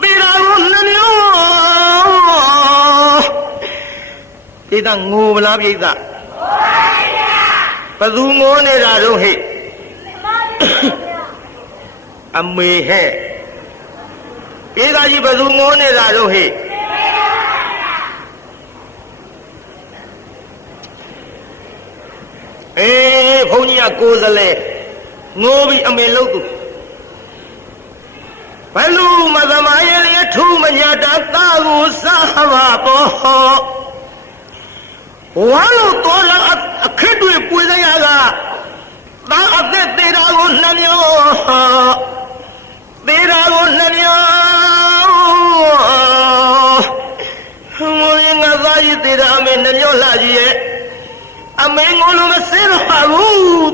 Pira gunanyo Pita ngubla pita Padu ngone raro he Ame he Pita ji padu ngone raro he Phoniya kozale Ngobi ame lautu Balu madamaye thu manyata tagu sahava poho Walu tola akhidwe puidayaga Ta ate tera gunanyo Tera gunanyo Muli ngazayi tera ame nanyo lajiye Ame ngolu masir haru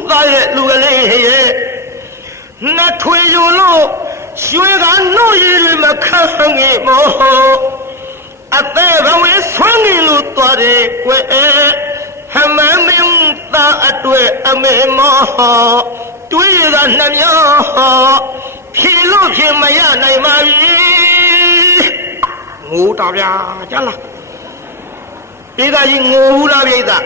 taye lugale heye Na thwe yulo Shwe ga no yiri makhangi moho Ate gawe swangi lu tware kwe Hamamim ta atwe ame moho Twe ga namyo Philu phi maya nai mari Ngu ta bya chala Pita ji ngu la pita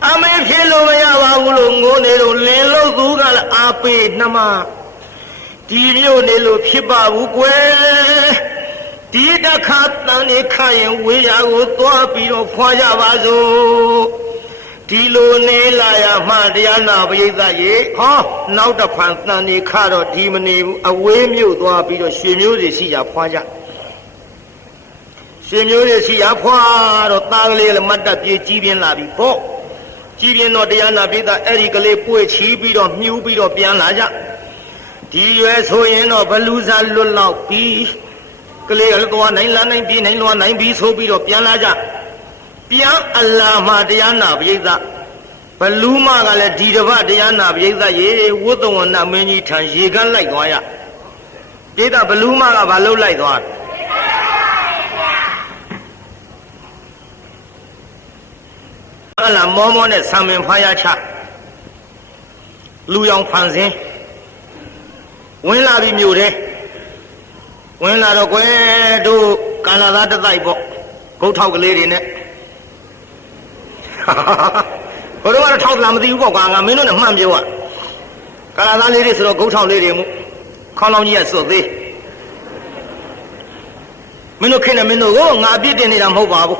Ame philu maya ba ulo ngu ne lo lelo du ga la ape nama Dilio nelo phiba bu kwe Di da kha tan ni kha yin we ya ko twa pi lo phwa ja ba so Di lo ne la ya ma taya na payitha ye ho naw ta khwan tan ni kha do di ma ne bu awe myot twa pi do hwe myo de si ya phwa ja Hwe myo de si ya phwa do ta kale le mat ta pye ji pin la bi pho Ji pin do taya na payitha eri kale pwe chi pi do myu pi do pyan la ja Di yue so yin do balusa lut law pi Kale al twa nain la nain pi nain lwa nain pi so pi do pyan la ja Pyan Allah ma taya na payitha Baluma ka le di taba taya na payitha ye Wuthawana myin ji than ye kan lai twa ya Payitha baluma ka ba laut lai twa Allah momo ne samin phaya cha Lu yaung phan sin Win la bi myo de Win la do kwe do kan la tha ta thai po Gou thau kale de ne Ho do ka thau la ma thi bu po kwa nga min do ne hman pyo ah Kan la tha le de so do gou thau le de mu Khang long ji ya swat the Min do khin ne min do ko nga a pit tin nida ma hot pa bu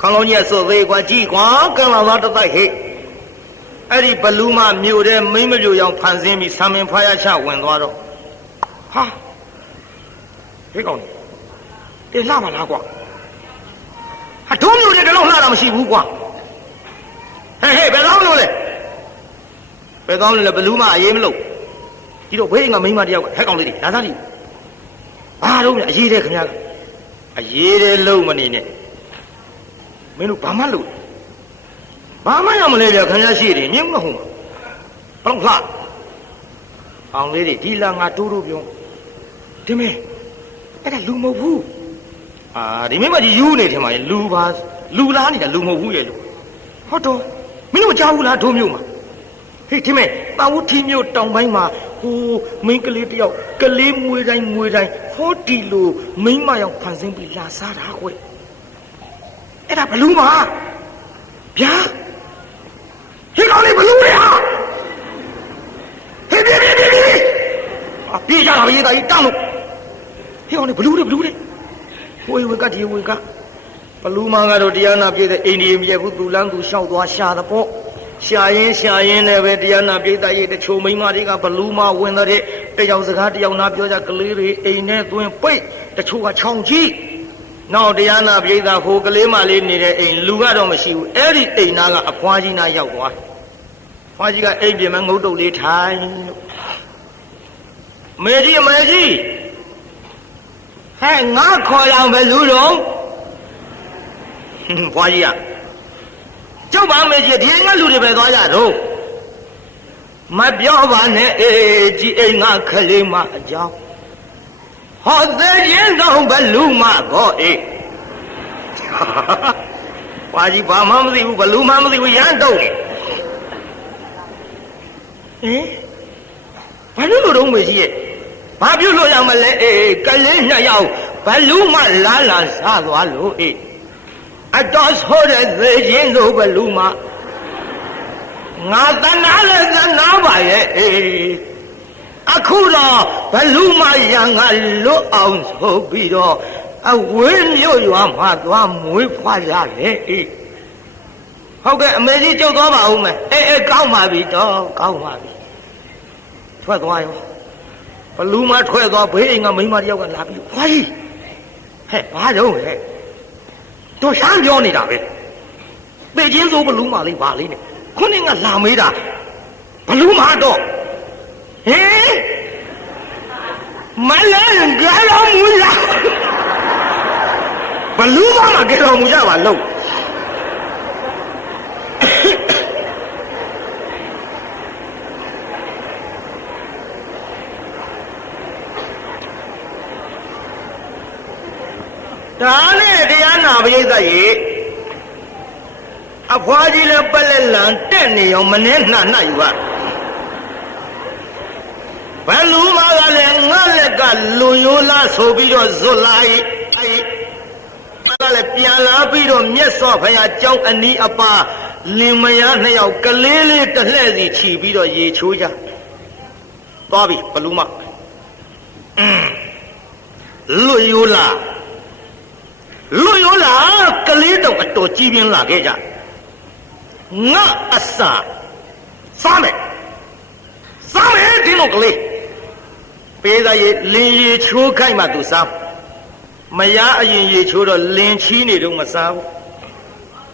Khang long ji ya swat the kwa ji kwa kan la tha ta thai he Eri baluma myo de main ma pyo yaung phan sin bi samin phaya cha win twa do Ha He kaung Te la ma la kwa Ha do myo de de law la ta ma shi bu kwa Hey be law lo le Be kaung le baluma aye ma lo Ji do wei nga main ma tayaw he kaung le di la sa di Ba do mya aye de khmya Aye de law ma ni ne Main lo ba ma lo Ba ma yaw ma le le khmya shi de nyim ma hu ma Palong pla Aung le di di la nga do do pyo Di meအဲ့ဒါလူမဟုတ်ဘူးဒီမင်းမကြီးယူနေတယ်မှာလူပါလူလားနေတာလူမဟုတ်ဘူးရဲ့လို့ဟုတ်တော့မင်းတို့ကြားဘူးလားဒိုးမျိုးမှာဟေးဒီမဲ့တာဝထီမျိုးတောင်ပိုင်းမှာဟိုမင်းကလေးတယောက်ကလေးမွေးတိုင်းဟောဒီလိုမိန်းမရောက်ဖန်ဆင်းပြီးလာစားတာကွအဲ့ဒါဘလူးမှာဗျာဟေးကောင်းလေးဘလူးလေဟာဟေးပြေးကြတာပဲရေးတာကြီးတောင်းလို့He on blue de we got you we got Paluma got Diana Pay the Indian Yabulan to shout to Sha the po Shayin never Diana Pay the Chumi Mariga Paluma when the day they also got Yana Pioja Kaliri a net to pay the Chuga Chongji Now Diana Pay the Hokalema Lady in Lugado Mashi Eri a Naga a Quajina Yawa Quajiga Abiam and go to late time Magi Hey, not call out Beludong. Why, yeah. Joe Bamage, the Engalu Bedoyado. My Biavan, G. Not Kalima Job. Hot there, you know, Baluma go, eh? Why, you Bamamli, Balumamli, we ain't doing. Eh? ဘာလို့လို့တော့မရှိရဲ့ဘာပြုလို့ရမလဲအေးကလေးနှစ်ယောက်ဘလူးမလာလာစားသွားလို့အေးအတော်ဆိုတဲ့သေခြင်းတို့ဘလူးမငါတနာလဲတနာပါရဲ့အေးအခုတော့ဘလူးမရံငါလွတ်အောင်ဆိုပြီးတော့အဝင်းမြို့ရွာမှာသွားမွေးဖွားရတယ်အေးဟုတ်ကဲ့အမေကြီးကြောက်သွားပါဦးမယ်အေးကောင်းပါပြီတော့ကောင်းပါပြီထွက်သွားရောဘလူးမထွက်သွားဘေးအိမ်ကမိန်းမတယောက်ကလာပြီးဖွားကြီးဟဲ့ဘာတော့ဟဲ့တို့ရှမ်းပြောနေတာပဲပေချင်းစိုးဘလူးမလေးပါလေးနဲ့ခုနကလာမေးတာဘလူးမတော့ဟေးမလဲကြတော်မူရဘလူးမမကြတော်မူရပါလို့ဒါနဲ့တရားနာပရိသတ်ရေအဖွားကြီးလည်းပလက်လန်တက်နေအောင်မနှဲနှနှယူပါဘလူးမကလည်းငါလက်ကလူရိုးလားဆိုပြီးတော့ဇွတ်လိုက်အဲ့ဒါလည်းပြန်လာပြီးတော့မြတ်စွာဘုရားကြောင်းအနီးအပါလင်မယားနှစ်ယောက်ကလေးလေးတစ်လှဲ့စီခြီးပြီးတော့ရေချိုးကြသွားပြီဘလူးမလူရိုးလားလူရိုးလားကလေးတော့အတော်ကြီးပြင်းလာခဲ့ကြငါအစာစားမယ်ဒီလိုကလေးပေးသားရေလင်းရေချိုးခိုက်မှသူစားမရအရင်ရေချိုးတော့လင်းချီးနေတော့မစားဘူး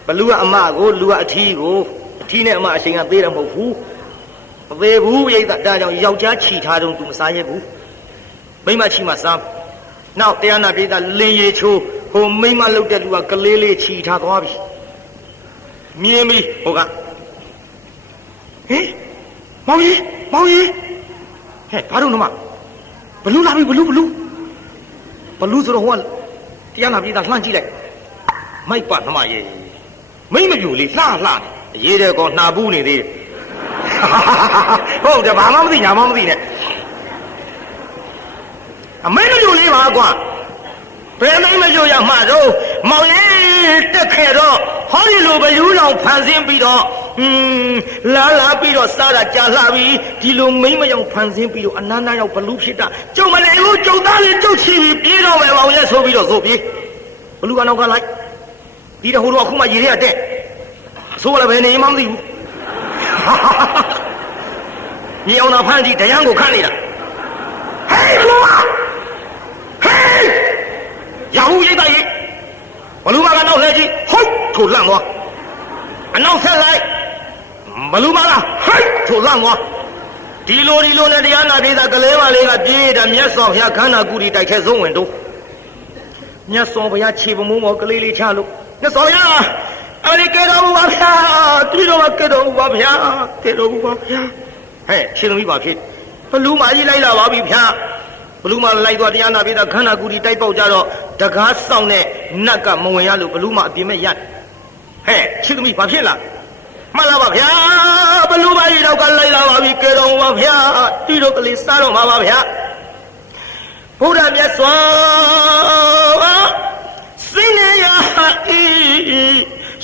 ဘလူကအမကိုလူကအထီးကိုအထီးနဲ့အမအချိန်ကသေးတယ်မဟုတ်ဘူးမသေးဘူးပြိဿဒါကြောင့်ယောက်ျားခြီထားတော့သူမစားရဘူးမိန်းမခြီမှစားနောက်တရားနာပြိဿလင်းရေချိုးဟိုမိန်းမလုတ်တဲ့လူကကလေးလေးခြီထားသွားပြီမြင်ပြီဟိုကဟင်မောင်ကြီးဟဲ့ဘာလို့နမဘလူးလာပြီဘလူးဆိုတော့ဟိုကတရားနာပြည်သားလှမ်းကြည့်လိုက်မိုက်ပါနမရေမိမပြူလေးလှအရေးတဲ့ကောနှာပူးနေသေးတယ်ဟုတ်တယ်ဘာမှမသိညာမှမသိနဲ့အမိမပြူလေးပါကွာဘယ်မိမပြူရမှာတော့မောင်လေးတက်ခဲ့တော့ဟောဒီလိုဘလူးလောင်ဖန်ဆင်းပြီးတော့လာပြီးတော့စားတာကြာလှပြီဒီလိုမိမယောင်ဖန်ဆင်းပြီးတော့အနားနာရောက်ဘလူးဖြစ်တာကျုံမနေဘူးကျုံသားလေးကျုပ်ချီပြီးပြေးတော့မယ်မောင်ရဲ့ဆိုပြီးတော့ဆိုပြေးဘလူးကနောက်ကလိုက်ဒီတော့ဟိုတော့အခုမှရေထဲကတက်ဆိုးလည်းပဲနေမှမသိဘူးမြေအောင်သာဖမ်းကြည့်တရားကိုခန့်နေတာဟေးဘလူးဟေးရဟုရိတ်တာကြီးဘလူးမကနောက်လှည့်ကြည့်ဟုတ်ထိုလန့်သွားအနောက်ဆက်လိုက်ဘလူးမကဟိတ်ထိုလန့်သွားဒီလိုနဲ့တရားနာပြည်သားကလေးမလေးကပြေးတာမြတ်စွာဘုရားခန္ဓာကူရီတိုက်ခဲဆုံးဝင်တော့မြတ်စွာဘုရားခြေပမိုးမောကလေးလေးချလို့မြတ်စွာဘုရားအဲ့ဒီကဲတော်ဘုရားဒီတော့ကဲတော်ဘုရားကဲတော်ဘုရားဟဲ့ရှင်သမီးပါဖြစ်ဘလူးမကြီးလိုက်လာပါပြီဗျာဘလူးမလိုက်သွားတရားနာပြည်သားခန္ဓာကူရီတိုက်ပေါက်ကြတော့တကားဆောင်တဲ့နတ်ကမဝင်ရလို့ဘလူးမအပြင်မဲ့ရဟဲ့ရှင်သမီးဘာဖြစ်လားမှန်လားပါဗျာဘလူးမကြီးတော့ကလိုက်လာပါပြီကဲတော်ပါဗျာဒီတော့ကလေးစားတော့မှာပါဗျာဘုရားမြတ်စွာစိနေရဤ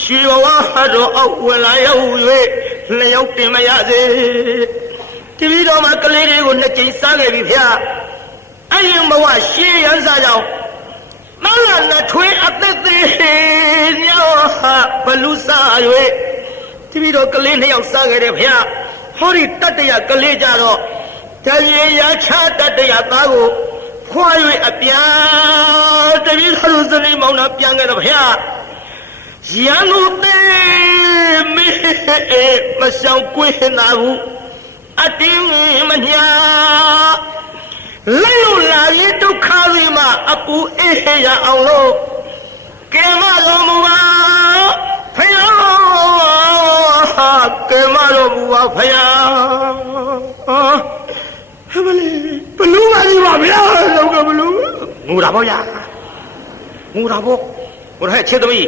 ရှိဘဝတော်အောက်ဝင်လာရောက်၍လျောက်တင်မရစေဒီလိုတော့မှကလေးတွေကိုနှစ်ကြိမ်စားခဲ့ပြီဗျာအရင်ဘဝရှေးရန်စားကြောင့်မလာနဲ့ထွေးအသက်သေးညောဘလူးစား၍ဒီပြီးတော့ကလေးနှစ်ယောက်စားခဲ့တယ်ဗျာဟောဒီတတ္တရကလေးကြတော့တရေရချတတ္တရသားကိုခွာ၍အပြာတပည့်တော်စနေမောင်နှံပြန်ခဲ့တော့ဗျာရန်ကုန်သေးမေမဆောင်ကွေးနာဘူးအတင်းမညာလိုက်လို့လာရင်ဒုက္ခတွေမှာအပူအေးရအောင်လို့ကဲမတော်မူပါဖယားကဲမတော်မူပါဖယားဟဲ့မလေးဘလူးပါကြီးပါဗျာလောကဘလူးငူတာပေါ့ဗျာငူတာပေါ့ဟိုဟဲ့ချစ်သမီး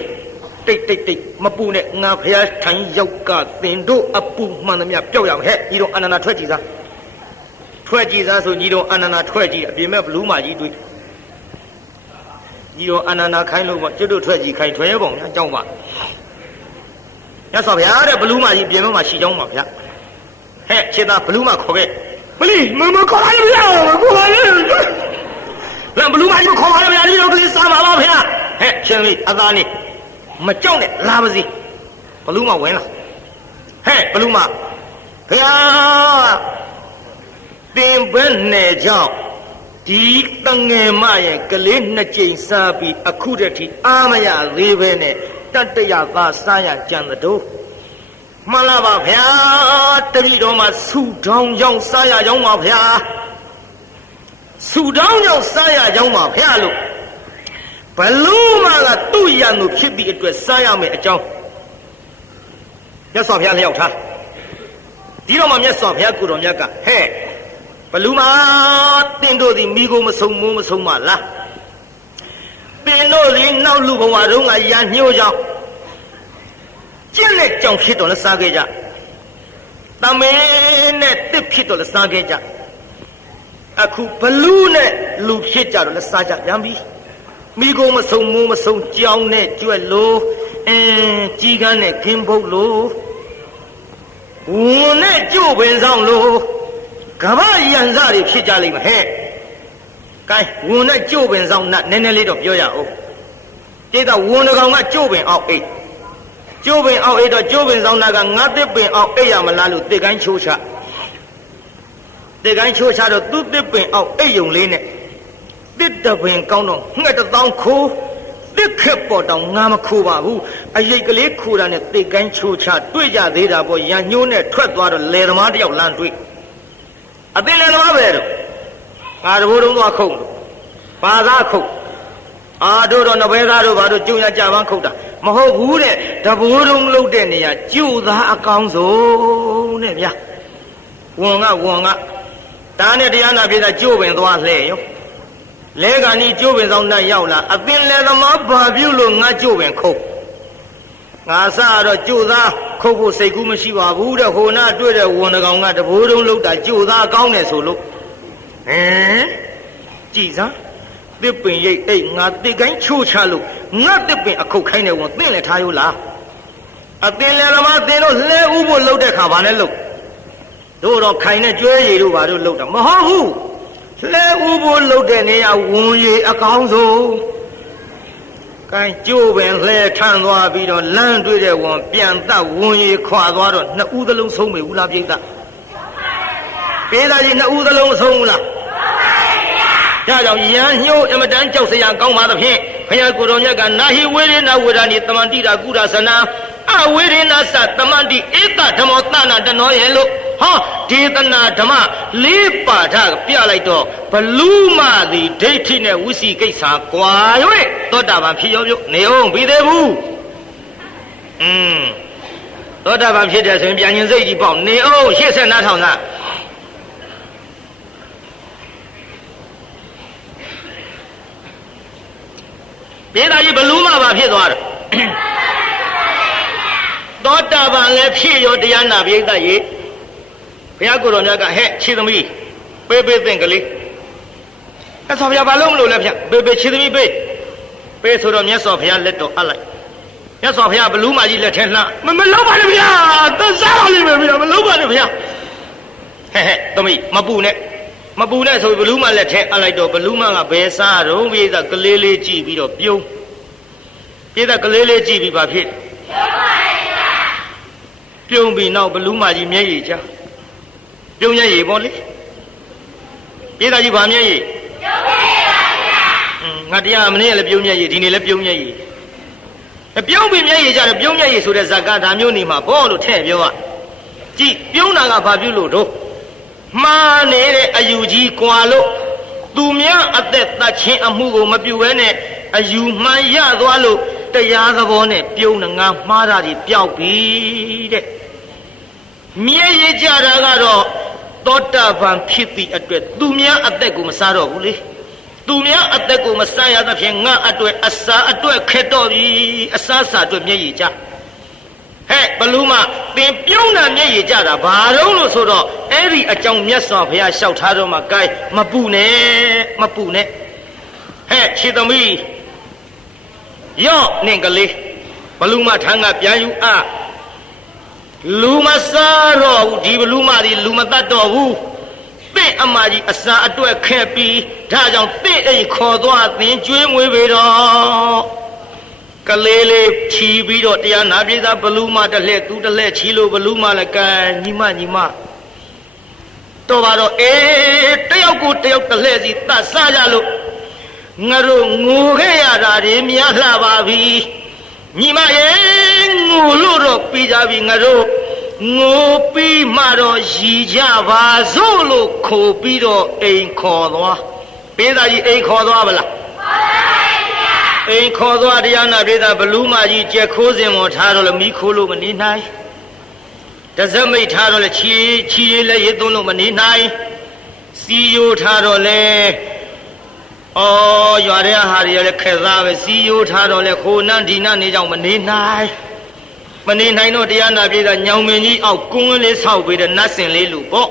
တိတ်မပူနဲ့ငါဖယားထိုင်ရောက်ကသင်တို့အပူမှန်သမျှပျောက်ရမယ်ဟဲ့ဤတော့အနန္ဒထွက်ကြည်စား ထွက်ကြည့်သားဆိုညီတော်အာနန္ဒာထွက်ကြည့်အပြင်မဲ့ဘလူးမကြီးတွေ့ညီတော်အာနန္ဒာခိုင်းလို့ပေါ့ကျွတ်တို့ထွက်ကြည့်ခိုင်းထွက်ရပုံညာအကြောင်းပါရသော်ဗျာတဲ့ဘလူးမကြီးပြင်မဲ့မှာရှိကြောင်းပါဗျာဟဲ့ခြေသားဘလူးမခေါ်ခဲ့မလီမခေါ်ပါနဲ့ဗျာခေါ်ပါနဲ့လမ်းဘလူးမကြီးခေါ်ပါနဲ့ဗျာဒီလိုကလေးစားပါပါဗျာဟဲ့ရှင်လေးအသားနေမကြောက်နဲ့လာပါစီဘလူးမဝင်လာဟဲ့ဘလူးမဗျာပင်ဘက်နဲ့ကြောင့်ဒီတငယ်မရဲ့ကလေးနှစ်ကြိမ်စားပြီးအခုတည်းထိအာမရသေးပဲနဲ့တတရသာစားရကြံတော်မှန်လားပါဗျာတတိတော်မှာဆူတောင်းကြောင့်စားရကြောင်းပါဗျာဆူတောင်းကြောင့်စားရကြောင်းပါဗျာလို့ဘလို့မှကသူ့ရန်သူဖြစ်ပြီးအတွက်စားရမယ်အကြောင်းမြတ်စွာဘုရားလျှောက်ထားဒီတော့မှမြတ်စွာဘုရားကိုတော်မြတ်ကဟဲ့ဘလူမတင်တို့သည်မိကိုမဆုံမိုးမဆုံပါလားတင်တို့သည်နောက်လူဘဝတုန်းကရန်ညှိုးကြောင်းကျင့်တဲ့ကြောင့်ဖြစ်တော်လည်းစားခဲ့ကြတမင်းနဲ့တစ်ဖြစ်တော်လည်းစားခဲ့ကြအခုဘလူနဲ့လူဖြစ်ကြတော့လည်းစားကြပြန်ပြီမိကိုမဆုံမိုးမဆုံကြောင်းနဲ့ကြွက်လို့ကြီးကန်းနဲ့ခင်းဖုတ်လို့ဝန်နဲ့ကြို့ပင်ဆောင်လို့ကမ္ဘာရန်စားတွေဖြစ်ကြလိမ့်မယ်ဟဲ့ကဲဝန်နဲ့ကြို့ပင်ဆောင်နည်းနည်းလေးတော့ပြောရအောင်တိတ်တော့ဝန်တကောင်ကကြို့ပင်အောက်အိတ်ကျိုးပင်အောက်အိတ်တော့ကျိုးပင်ဆောင်တာကငါတစ်ပင်အောက်အိတ်ရမလားလို့တစ်ကိုင်းချိုးချတစ်ကိုင်းချိုးချတော့သူ့တစ်ပင်အောက်အိတ်ယုံလေးနဲ့တစ်တပင်ကောင်းတော့ငှက်တစ်တောင်းခိုးတစ်ခက်ပေါ်တော့ငါမခိုးပါဘူးအရိတ်ကလေးခိုးတာနဲ့တစ်ကိုင်းချိုးချတွေ့ကြသေးတာပေါ့ရန်ညှိုးနဲ့ထွက်သွားတော့လယ်သမားတယောက်လမ်းတွေ့အသိလယ်သမားပဲတော့ငါတဘိုးတုံးသွားခုတ်ဘာသာခုတ်အာတို့တော့နဘဲသားတို့ဘာတို့ကျုံရကြပန်းခုတ်တာမဟုတ်ဘူးတဲ့တဘိုးတုံးလှုပ်တဲ့နေရာကျို့သားအကောင်းဆုံးတဲ့ဗျာဝန်ကဒါနဲ့တရားနာပြေတာကျို့ပင်သွားလှဲ့ရောလဲကနီကျို့ပင်ဆောင်နဲ့ရောက်လာအသင်လယ်သမားဘာပြုလို့ငါကျို့ပင်ခုတ်ငါစတော့ကျို့သားခုတ်ဖို့စိတ်ကူးမရှိပါဘူးတဲ့ဟိုနာတွေ့တဲ့ဝန်တကောင်ကတဘိုးတုံးလှုပ်တာကျို့သားကောင်းတယ်ဆိုလို့ကြည်စမ်းတစ်ပင်ရိတ်အိတ်ငါတစ်ကိုင်းချိုးချလို့ငါတစ်ပင်အခုတ်ခိုင်းတယ်ဝန်သင်လည်းထားရိုးလားအသင်လည်းသမားသင်တို့လှဲဥဖို့လှုပ်တဲ့ခါဘာနဲ့လှုပ်တို့တော့ခိုင်နဲ့ကျွဲရည်တို့ဘာတို့လှုပ်တာမဟုတ်ဘူးလှဲဥဖို့လှုပ်တဲ့နေရာဝန်ရည်အကောင်းဆုံးကိုင်းကျိုးပင်လှဲထမ်းသွားပြီးတော့လမ်းတွေ့တဲ့ဝန်ပြန်သက်ဝန်ရည်ခွာသွားတော့နှစ်ဦးသလုံးဆုံးပြီဘူးလားပြိဿပေးသားကြီးနှစ်ဦးသလုံးဆုံးဘူးလားဒါကြောင့်ရန်ညှိုးအမတန်ကြောက်စရာကောင်းပါသဖြင့်ဘုရားကိုယ်တော်မြတ်ကနာဟိဝေရဏဝေဒာနိတမန္တိတာကုရသနာအဝေရဏသတမန္တိဧတဓမ္မောသနာတနောရဲ့လို့ဟောဒေသနာဓမ္မလေးပါဌပြလိုက်တော့ဘလူးမသည်ဒိဋ္ဌိနဲ့ဝိစီကိစ္စကွာ၍သောတာပန်ဖြစ်ရောပြုနေအောင်ပြီးသေးဘူးသောတာပန်ဖြစ်တယ်ဆိုရင်ပြန်ရင်စိတ်ကြီးပေါ့နေအောင်80နာထောင်သားဒေသကြီးဘလူးမှပါဖြစ်သွားတယ်သောတာပန်လည်းဖြစ်ရောတရားနာပိဋကရေဘုရားကိုယ်တော်မြတ်ကဟဲ့ခြေသမီးပေးသင်ကလေးအဲ့ဆိုဘုရားဘာလို့မလို့လဲဗျပေးခြေသမီးပေးဆိုတော့မြတ်စွာဘုရားလက်တော်အပ်လိုက်မြတ်စွာဘုရားဘလူးမကြီးလက်ထဲလှမလုံးပါနဲ့ဗျာသစ္စာပါလိမ့်မယ်ဗျာမလုံးပါနဲ့ဗျာဟဲ့သမီးမပူနဲ့ဆိုဘလူးမလက်ထဲအပ်လိုက်တော့ဘလူးမကဘယ်စားတော့ပိဿကလေးလေးကြည့်ပြီးတော့ပြုံးပိဿကလေးလေးကြည့်ပြီးပါဖြစ်ပြုံးပြီးနောက်ဘလူးမကြီးမျက်ရည်ချပြုံးရည်ပေါ့လေပိဿကြီးဗာမျက်ရည်ငါတရားမနေ့လည်းပြုံးမျက်ရည်ဒီနေ့လည်းပြုံးမျက်ရည်ပြုံးပြီးမျက်ရည်ကြတယ်ပြုံးမျက်ရည်ဆိုတဲ့ဇာကဒါမျိုးနေမှာဘောလို့ထည့်ပြောကြည့်ပြုံးတာကဘာပြုလို့တော့မှားနေတဲ့အယူကြီးကွာလို့သူများအသက်သတ်ခြင်းအမှုကိုမပြုဘဲနဲ့အယူမှန်ရသွားလို့တရားသဘောနဲ့ပြုံးငါမှားတာကြီးပျောက်ပြီတဲ့မြဲရကြတာကတော့သောတာပန်ဖြစ်သည့်အတွက်သူများအသက်ကိုမစားတော့ဘူးလေသူများအသက်ကိုမစားရသဖြင့်ငါအတွက်အစာအတွက်ခက်တော့ပြီအစားစာအတွက်မျက်ရည်ကျဟဲ့ဘလူးမသင်ပြုံးတာမျက်ရည်ကျတာဘာတော့လို့ဆိုတော့ အဲ့ဒီအကြောင်းမြတ်စွာဘုရားလျှောက်ထားတော့မှကဲမပူနဲ့ဟဲ့ခြေသမီးယော့နင်ကလေးဘလူမထန်းကပြန်ယူအားလူမစားတော့ဘူးဒီဘလူမဒီလူမတတ်တော့ဘူးသင့်အမကြီးအစာအတွက်ခဲ့ပြီးဒါကြောင့်သင့်အိမ်ခေါ်သွားသင်ကျွေးမွေးပေတော့ကလေးလေးချီပြီးတော့တရားနာပြေသာဘလူမတစ်လှဲ့သူတစ်လှဲ့ချီလို့ဘလူမလည်းကဲညီမတော့ပါတော့တယောက်ကိုတယောက်တစ်လှဲ့စီတတ်စားကြလို့ငါတို့ငိုခဲ့ရတာတွေများလှပါပြီညီမရဲ့ငိုလို့တော့ပြီးကြပြီငါတို့ငိုပြီးမှတော့ရည်ကြပါစို့လို့ခိုးပြီးတော့အိမ်ခေါ်သွားပေးသားကြီးအိမ်ခေါ်သွားဗလားအိမ်ခေါ်သွားတရားနာပေးသားဘလူးမကြီးကြက်ခိုးစင်ပေါ်ထားတော့လည်းမိခိုးလို့မနေနိုင်တစက်မိတ်ထားတော့လည်းချီလည်းရသွန်းလို့မနေနိုင်စီယိုထားတော့လည်းရွာတဲ့ဟာတွေလည်းခက်သားပဲစီယိုထားတော့လည်းခိုးနန်းဒီနန်းနေကြောင်မနေနိုင်တော့တရားနာပြေတာညောင်မင်းကြီးအောက်ကွန်းလေးဆောက်ပေးတဲ့နတ်စင်လေးလူပေါ့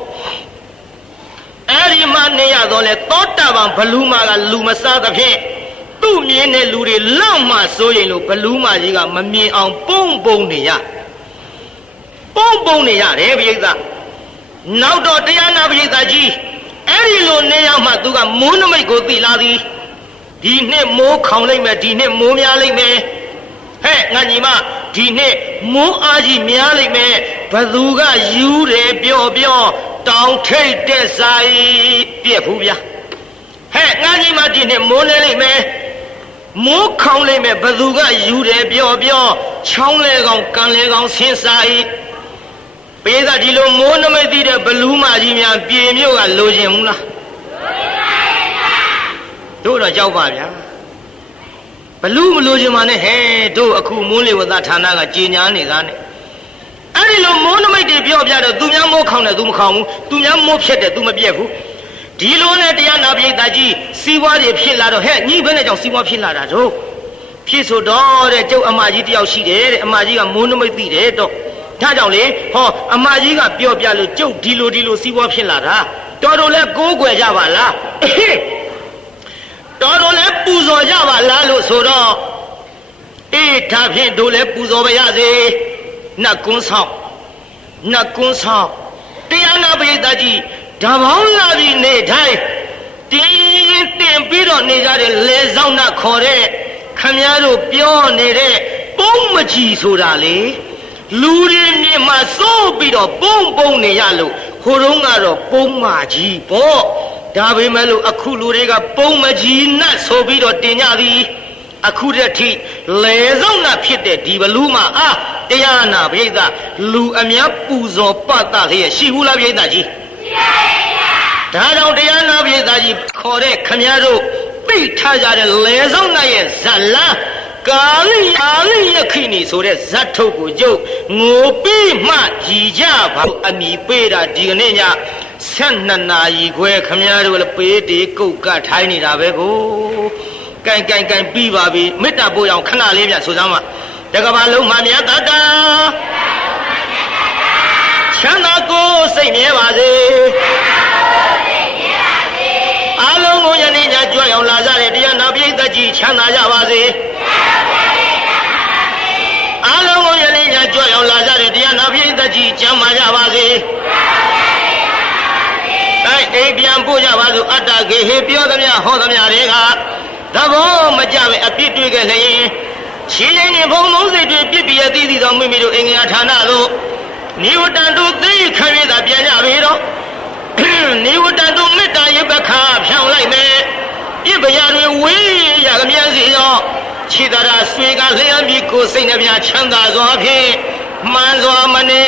အဲ့ဒီမှာနေရတော့လေသောတာပန်ဘလူးမကလူမစားသဖြင့်သူ့မြင်တဲ့လူတွေလောက်မှစိုးရင်လို့ဘလူးမကြီးကမမြင်အောင်ပုံနေရတယ်ပြိဿနောက်တော့တရားနာပြိဿကြီးအဲ့ဒီလိုနေရောက်မှသူကမိုးနမိတ်ကိုသိလာသည်ဒီနှစ်မိုးခေါင်လိုက်မယ်ဒီနှစ်မိုးများလိုက်မယ်ဟဲ့ငါညီမဒီနှစ်မိုးအားကြီးများလိုက်မယ်ဘသူကယူတယ်ပြောတောင်ထိတ်တဲ့ဆိုင်ပြက်ဘူးဗျာဟဲ့ငါညီမဒီနှစ်မိုးနေလိုက်မယ်မိုးခေါင်လိုက်မယ်ဘသူကယူတယ်ပြောချောင်းလဲကောင်ကန်လဲကောင်ဆင်းဆိုင်ပေးသာဒီလိုမိုးနမိတ်သိတဲ့ဘလူးမကြီးများပြေမြို့ကလိုချင်ဘူးလားတို့တော့ကြောက်ပါဗျာဘလူးမလိုချင်ပါနဲ့ဟဲ့တို့အခုမိုးလေဝသဌာနကကြေညာနေတာနဲ့အဲ့ဒီလိုမိုးနမိတ်တွေပြောပြတော့သူများမိုးခေါင်တယ်သူမခေါင်ဘူးသူများမိုးဖြတ်တယ်သူမပြက်ဘူးဒီလိုနဲ့တရားနာပိဋကကြီးစီးပွားတွေဖြစ်လာတော့ဟဲ့ညီဘယ်နဲ့ကြောင့်စီးပွားဖြစ်လာတာတို့ဖြစ်ဆိုတော့တဲ့ကျုပ်အမကြီးတယောက်ရှိတယ်တဲ့အမကြီးကမိုးနမိတ်သိတယ်တော့ဒါကြောင့်လေအမကြီးကပြောပြလို့ကျုပ်ဒီလိုစီးပွားဖြစ်လာတာတော်တော်လဲကိုးကွယ်ကြပါလားတော်တော်လဲပူဇော်ကြပါလားလို့ဆိုတော့ဒါဖြင့်တို့လဲပူဇော်ပါရစေနတ်ကွန်းဆောင်တရားနာပိဋကကြီးဓာပေါင်းလာပြီးနေတိုင်းတင်းတင်ပြီးတော့နေကြတဲ့လေဆောင်နာခေါ်တဲ့ခမည်းတော်ပြောနေတဲ့ပုံမကြီးဆိုတာလေလူတွေမြင်မှစိုးပြီးတော့ပုံနေရလို့ခိုးတုံးကတော့ပုံမကြီးပေါ့ဒါပေမဲ့လို့အခုလူတွေကပုံမကြီးနတ်ဆိုပြီးတော့တင်ကြသည်အခုတည်းထိလေဆောင်နာဖြစ်တဲ့ဒီဘလူးမှာတရားနာပိဋကလူအများပူဇော်ပတ်တာလျက်ရှိဘူးလားပိဋကကြီးရှိပါရဲ့ဒါကြောင့်တရားနာပိဋကကြီးခေါ်တဲ့ခမည်းတော်သိထားကြတဲ့လေဆောင်နာရဲ့ဇလံကာလိယခိနီဆိုတဲ့ဇတ်ထုတ်ကိုကျုပ်ငိုပြီးမှရည်ကြပါအမိပေးတာဒီကနေ့ည12နာရီခွဲခမည်းတော်လည်းပေးတေကုတ်ကထိုင်းနေတာပဲကိုကန်ပြီးပါပြီမေတ္တာပို့အောင်ခဏလေးပြဆိုစမ်းပါတကဘာလုံးမှမြတ်တာချမ်းသာကိုစိတ်မြဲပါစေအားလုံးကိုယနေ့ညကြွရောက်လာကြတဲ့တရားနာပိဋကကြီးချမ်းသာကြပါစေအားလုံးကိုယနေ့ညကြွရောက်လာကြတဲ့တရားနာပိဋကကြီးကျမ်းမာကြပါစေအိမ်ပြန်ပို့ကြပါစို့အတ္တကေဟေပြောသမျှဟောသမျှတွေကသဘောမကျပဲအပြစ်တွေ့ခဲ့လျင်ရှင်းချင်းဘုံလုံးစိတ်တွေပြစ်ပြရသိသောမိမိတို့အင်္ဂါဌာနတို့နိဝတ္တန်တို့သိခံရတာပြန်ကြပြီတော့နိဝတ္တန်တို့မေတ္တာရေပခါဖြောင်းလိုက်မယ်ပြစ်ပရာတွေဝေးရကမြန်းစီရောခြေသာဆွေကလျှမ်းပြီးကိုယ်စိတ်နှပြချမ်းသာစွာဖြင့်မှန်စွာမနေ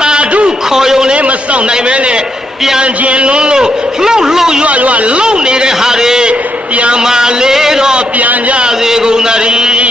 တာဓုခေါ်ယုံလေးမစောင့်နိုင်ပဲနဲ့ပြန်ခြင်းလွန်းလို့လှုပ်ရွနေတဲ့ဟာတွေပြန်မာလေးတော့ပြန်ကြစေကုန်သတည်း